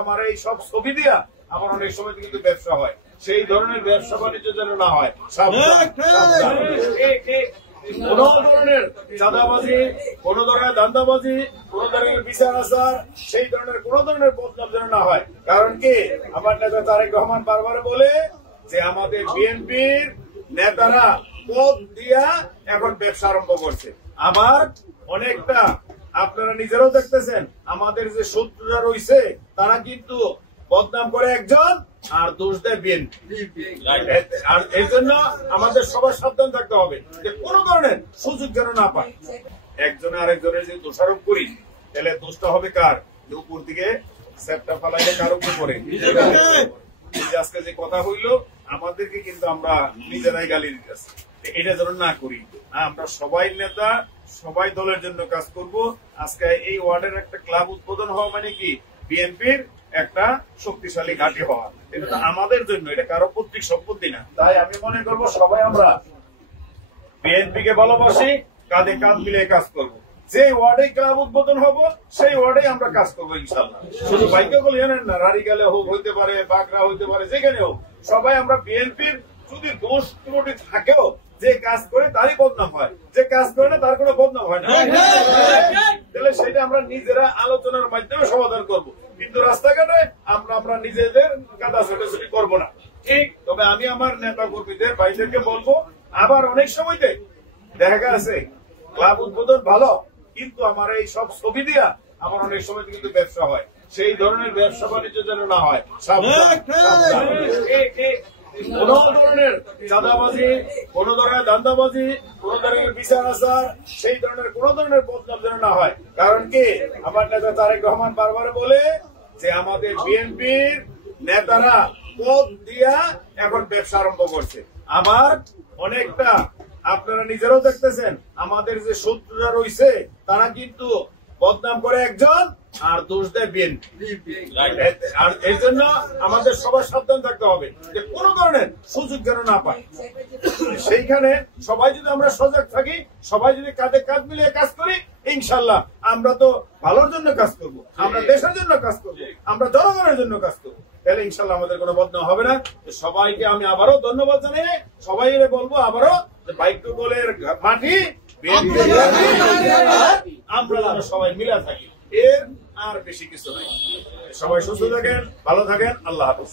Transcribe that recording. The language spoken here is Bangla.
আমার এই সব ছবি দিয়া আমার অনেক সময় কিন্তু ব্যবসা হয়, সেই ধরনের ব্যবসা বাণিজ্য যেন না হয়। কোন ধরনের চাঁদাবাজি, কোন ধরনের ধান্দাবাজি, কোন ধরনের বিচার আচার, সেই ধরনের কোন ধরনের বদনাম যেন না হয়। কারণ কি আমার নেতা তারেক রহমান বারবার বলে যে আমাদের বিএনপির নেতারা পদ দিয়া এখন ব্যবসা আরম্ভ করছে। আবার অনেকটা আপনারা নিজেরাও দেখতেছেন আমাদের যে শত্রুরা রয়েছে তারা কিন্তু বদনাম করে একজন আর দোষ দেয় বিএনপি। আর এই জন্য আমাদের সবার সাবধান থাকতে হবে যে কোন ধরনের সুযোগ যেন না পায়। একজনে আরেকজনের যদি দোষারোপ করি তাহলে দোষটা হবে কার? উপর দিকে সেপটা ফালাইলে কার উপর পড়ে? আজকে যে কথা হইলো আমাদেরকে কিন্তু আমরা নিজেরাই গালি দিতেছি, এটা যেন না করি। আমরা সবাই নেতা, সবাই দলের জন্য কাজ করব। আজকে এই ওয়ার্ডের একটা ক্লাব উদ্বোধন হওয়া মানে কি বিএনপির একটা শক্তিশালী ঘাঁটি হওয়া, এটা আমাদের জন্য, এটা কারো পৈতৃক সম্পত্তি না। তাই আমি মনে করবো সবাই আমরা বিএনপি কে ভালোবাসি, কাঁধে কাঁধ মিলিয়ে কাজ করব। যে ওয়ার্ডে ক্লাব উদ্বোধন হবো সেই ওয়ার্ডে আমরা কাজ করবো ইনশাল্লাহ। শুধু বাইকে বলে জানেন না, রাড়িগালে হোক, হইতে পারে বাগড়া, হইতে পারে যেখানে হোক, সবাই আমরা বিএনপির যদি দোষ ত্রুটি থাকেও যে কাজ করে তারই বদনাম হয়, যে কাজ করে না তার কোনো বদনাম হয় না। তাহলে সেটা আমরা নিজেরা আলোচনার মাধ্যমে সমাধান করব, কিন্তু রাস্তাঘাটে আমরা নিজেদের কাদা ছোটাছুটি করবো না। ঠিক, তবে আমি আমার নেতা কর্মীদের ভাইদেরকে বলবো, আবার অনেক সময়তে দেখা গেছে ক্লাব উদ্বোধন ভালো, কিন্তু আমার এই সব ছবি দিয়া আমার অনেক সময় কিন্তু ব্যবসা হয়, সেই ধরনের ব্যবসা বাণিজ্য যেন না হয়। কোন ধরনের চাঁদাবাজি, কোন ধরনের ধান্দাবাজি, কোন ধরনের বিচার আচার, সেই ধরনের কোন ধরনের বদনাম যেন না হয়। কারণ কি আমার নেতা তারেক রহমান বারবার বলে যে আমাদের বিএনপির নেতারা পদ দিয়া এখন ব্যবসা আরম্ভ করছে। আবার অনেকটা আপনারা নিজেরাও দেখতেছেন আমাদের যে শত্রুরা রয়েছে তারা কিন্তু বদনাম করে একজন আর দোষ দেয় বিএনপি। আর এই জন্য আমাদের সবার সাবধান থাকতে হবে যে কোন ধরনের সুযোগ যেন না পায়। সেইখানে সবাই যদি আমরা সজাগ থাকি, সবাই যদি কাঁধে কাঁধ মিলিয়ে কাজ করি, ইনশাল্লাহ আমরা তো ভালোর জন্য কাজ করব, আমরা দেশের জন্য কাজ করব, আমরা জনগণের জন্য কাজ করবো, তাহলে ইনশাল্লাহ আমাদের কোনো বদনাম হবে না। সবাইকে আমি আবারও ধন্যবাদ জানিয়ে সবাই বলবো আবারও বাইকল মাটি আমরা যেন সবাই মিলে থাকি, এর আর বেশি কিছু নাই। সবাই সুস্থ থাকেন, ভালো থাকেন, আল্লাহ হাফেজ।